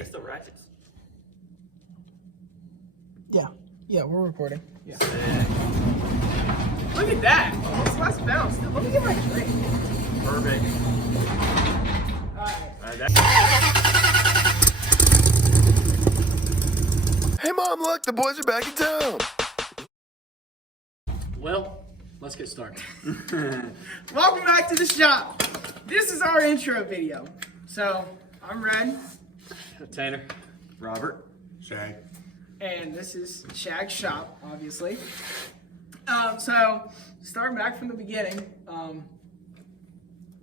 It's the ratchets. Yeah, we're recording. Yeah. Look at that. It's less bounce. Let me get my drink. Perfect. Alright. Hey Mom, look, the boys are back in town. Well, let's get started. Welcome back to the shop. This is our intro video. So, I'm Red. Tanner. Robert. Shag. And this is Shag's shop, obviously. So, starting back from the beginning,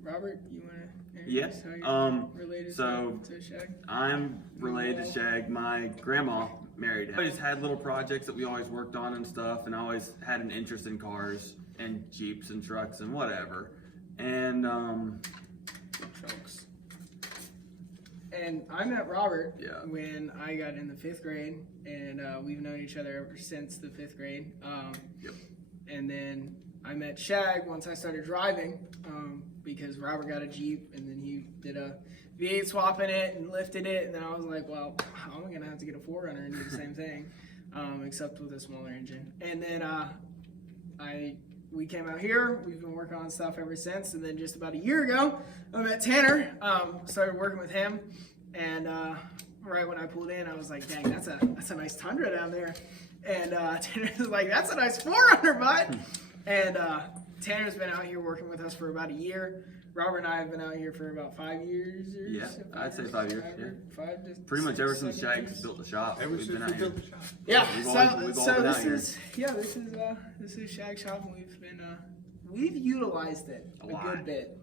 Robert, you want to Yes. related So to Shag? I'm related to Shag. My grandma married him. I just had little projects that we always worked on and stuff, and I always had an interest in cars and Jeeps and trucks and whatever. And Trucks. And I met Robert Yeah. when I got in the 5th grade, and we've known each other ever since the 5th grade. Yep. And then I met Shag once I started driving, because Robert got a Jeep, and then he did a V8 swap in it and lifted it, and then I was like, well, I'm gonna have to get a 4Runner and do the same thing, except with a smaller engine. And then we came out here. We've been working on stuff ever since, and then just about a year ago, I met Tanner, started working with him, and right when I pulled in, I was like, dang, that's a nice Tundra down there. And Tanner was like, that's a nice 4Runner, bud. And Tanner's been out here working with us for about a year. Robert and I have been out here for about 5 years. Or Yeah, so, I'd say 5 years. Yeah. 5 to Pretty much 6, ever since 7 Shag's years. built the shop, Ever we've since been we out here. built the shop. Yeah, We've so all been out here. This is Shag's shop, and we've utilized it a lot. good bit.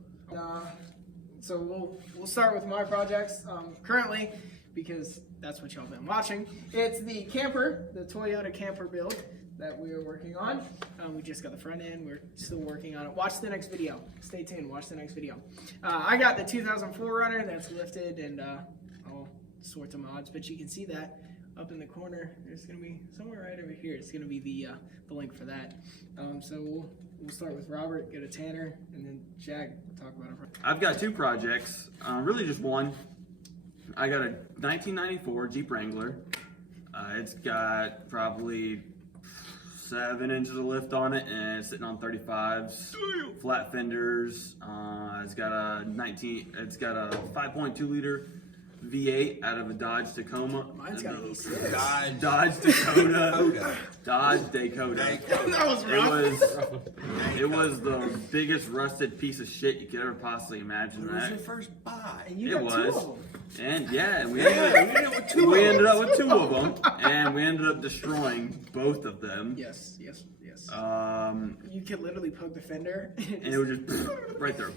So we'll start with my projects currently, because that's what y'all been watching. It's the camper, the Toyota camper build that we are working on. We just got the front end. We're still working on it. Watch the next video. Stay tuned. Watch the next video. I got the 2004 Runner that's lifted and all sorts of mods, but you can see that up in the corner. There's going to be somewhere right over here. It's going to be the link for that. So we'll start with Robert, go to Tanner, and then Shag. We'll talk about it. I've got 2 projects, really just one. I got a 1994 Jeep Wrangler. It's got probably 7 inches of lift on it, and it's sitting on 35s, flat fenders. It's got a 5.2 liter V8 out of a Dodge Tacoma. Mine's got a V6. Dodge Dakota. Dodge Dakota. That was rough. It was the biggest rusted piece of shit you could ever possibly imagine. It was That your first buy. And you it got 2 was. of them. And yeah, we We ended up with 2 we of ended them. up with 2 of them, and we ended up destroying both of them. Yes. You You could literally poke the fender. and it was just right there.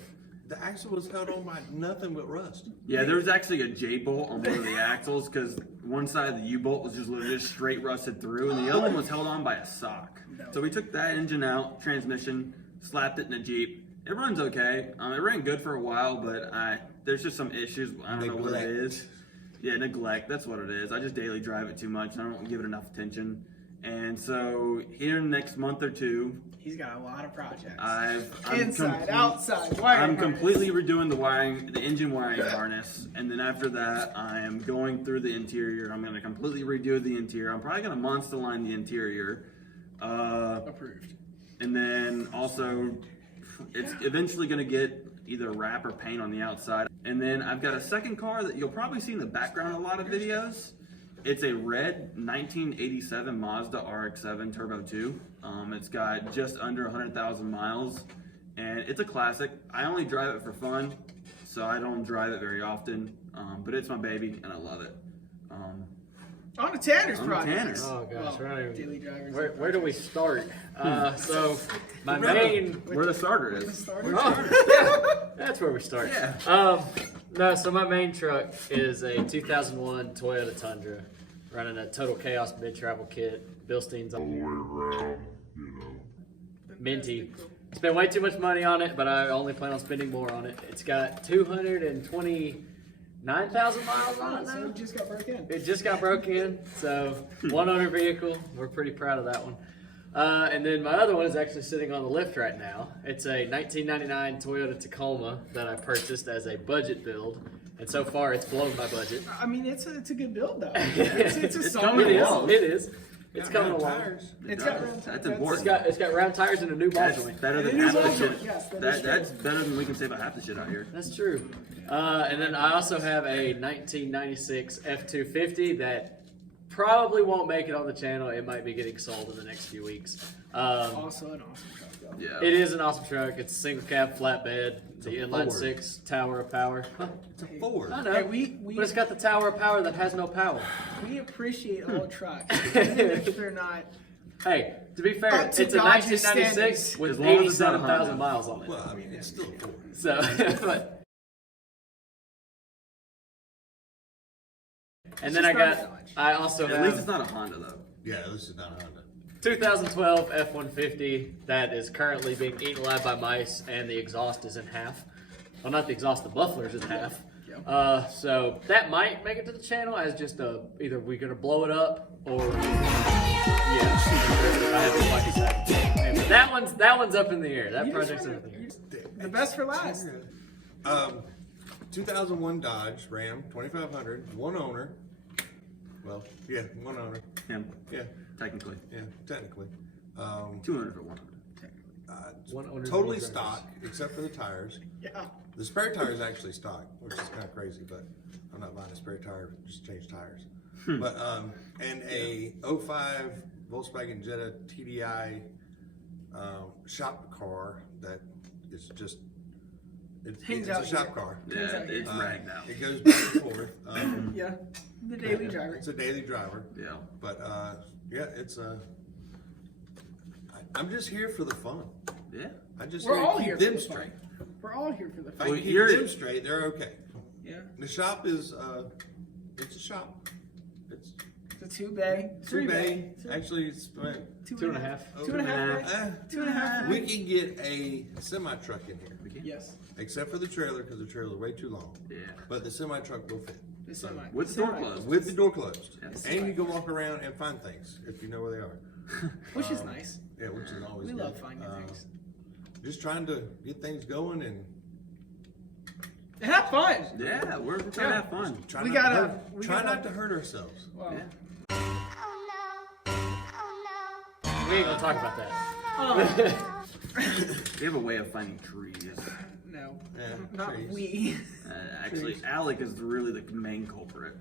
The axle was held on by nothing but rust. Yeah, there was actually a J bolt on one of the axles because one side of the U bolt was just literally just straight rusted through, and the other one was held on by a sock. So we took that engine out, transmission, slapped it in a Jeep. It runs okay. It ran good for a while, but there's just some issues. I don't know what it is. Yeah, neglect. That's what it is. I just daily drive it too much, and I don't give it enough attention. And so here in the next month or 2, He's got a lot of projects. I'm Inside, outside, wiring. I'm harness. completely redoing the engine wiring harness, and then after that, I am going through the interior. I'm going to completely redo the interior. I'm probably going to monster line the interior. Approved. And then also, it's eventually going to get either wrap or paint on the outside. And then I've got a second car that you'll probably see in the background in a lot of videos. It's a red 1987 Mazda RX7 Turbo 2. It's got just under 100,000 miles, and it's a classic. I only drive it for fun, so I don't drive it very often, but it's my baby, and I love it. On to Tanner's On to projects. Tanner's. Oh gosh, Well, right. daily drivers. Where do we start? So my main. Where the starter is. Starter? Oh, yeah, that's where we start. Yeah. No, so my main truck is a 2001 Toyota Tundra, running a Total Chaos mid-travel kit. Bilstein's all the way around, minty. Spent way too much money on it, but I only plan on spending more on it. It's got 229,000 miles on it So now. it just got broke in. It just got broke in, so one owner vehicle. We're pretty proud of that one. And then my other one is actually sitting on the lift right now. It's a 1999 Toyota Tacoma that I purchased as a budget build. and so far it's blown my budget. I mean, it's a good build though. It's a It's solid coming It along. build. is. It is. It's Got coming round along. tires. It's got round That's tires. important. It's got round tires and a new ball That's joint. better than It is half the also- shit. yes, that is That's true. better than we can say about half the shit out here. That's true. And then I also have a 1996 F250 that probably won't make it on the channel. It might be getting sold in the next few weeks. Also an awesome truck though. Yeah. It is an awesome truck. It's a single cab flatbed, the a inline Ford. 6 tower of power. It's a Ford. I know, Hey, we but it's got the tower of power that has no power. we appreciate all trucks, even if they're not. Hey, to be fair, Up to it's a Dodge's 1996 standards. with As long as it's not a 87,000 Honda. miles on it. Well, I mean, it's still a Ford. So, but, and then just I not got, Dodge. I also At least it's have not a Honda though. Yeah, this is not a Honda. 2012 F-150 that is currently being eaten alive by mice, and the exhaust is in half. Well, not the exhaust, the muffler's in half. So that might make it to the channel as just either we're gonna blow it up or yeah. I have to like that. But that one's up in the air. That You just project's wanna- up in the air. The best for last. 2001 Dodge Ram 2500, one owner. Well, yeah, one owner. Him, Yeah, technically. yeah, technically. 200 for 100. One owner Totally drivers. stock, except for the tires. Yeah. The spare tire is actually stock, which is kind of crazy, but I'm not buying a spare tire, just change tires. But and a 05 Volkswagen Jetta TDI shop car that is just it's Hangs a out shop here. car. Yeah, it's ragged out. It goes back and forth. Yeah. The daily driver. It's a daily driver, Yeah. but yeah, it's I'm just here for the fun. Yeah. I just We're here to all keep here for them the fun. straight. We're all here for the If I fun. Well, can keep you're- them straight, they're okay. Yeah. The shop is it's a shop. It's It's a two bay. two bay. Actually, it's Two and a half. Two and a half. bay. uh, 2.5 we bay. can get a semi truck in here, Yes. except for the trailer because the trailer is way too long. Yeah. But the semi truck will fit The semi. With the door closed. with the door closed, Yes. and you can walk around and find things if you know where they are. Which is nice. Yeah, which is always We good. love finding things. Just trying to get things going and Have fun. Yeah, we're trying to have fun. try We not gotta- to hurt, we try gotta- not to hurt ourselves. Well, Yeah. We ain't gonna talk about that. We have a way of finding trees. no. Yeah, Not trees. we. Actually, Alec is really the main culprit.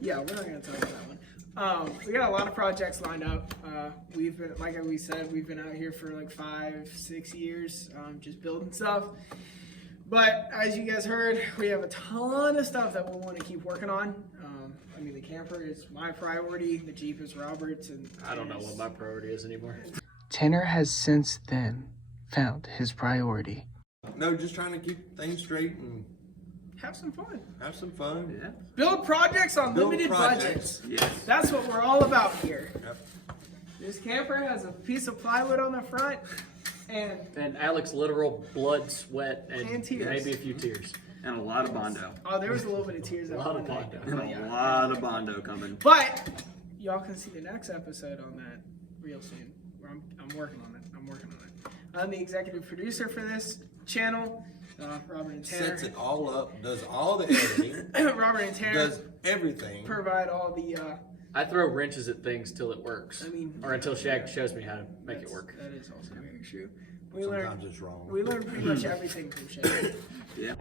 Yeah, we're not gonna talk about that one. We got a lot of projects lined up. We've been, like we said, we've been out here for like 5-6 years, just building stuff. But as you guys heard, we have a ton of stuff that we want to keep working on. I mean, the camper is my priority. The Jeep is Robert's, and I don't know what my priority is anymore. Tanner has since then found his priority. No, just trying to keep things straight and Have some fun. have some fun. Yeah. Build projects on Build limited projects. budgets. Yes. That's what we're all about here. Yep. This camper has a piece of plywood on the front, and And Alex literal blood, sweat, and And tears. maybe a few tears. And a lot of Bondo. oh, there was a little bit of tears. A at lot one of night. Bondo. And Yeah. a lot of Bondo coming. But y'all can see the next episode on that real soon. I'm working on it. I'm the executive producer for this channel. Robert and Tanner. Sets it all up, does all the editing, Robert and Tanner does everything. provide all the. I throw wrenches at things till it works. I mean, or until Shag shows me how to make it that's- work. That is also very true. We learn. Sometimes it's wrong. We learn pretty much everything from Shag. Yeah.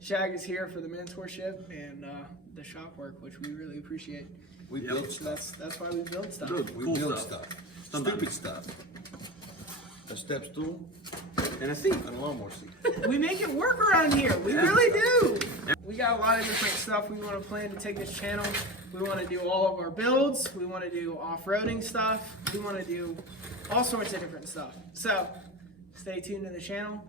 Shag is here for the mentorship and the shop work, which we really appreciate. We Yep. build So stuff. that's why we build stuff. Build We cool build stuff. stuff. Sometimes. Stupid stuff. A step stool And a seat. and a lawnmower seat. We make it work around here. We Yeah. really do. We got a lot of different stuff we want to plan to take this channel. We want to do all of our builds. We want to do off-roading stuff. We want to do all sorts of different stuff. So stay tuned to the channel.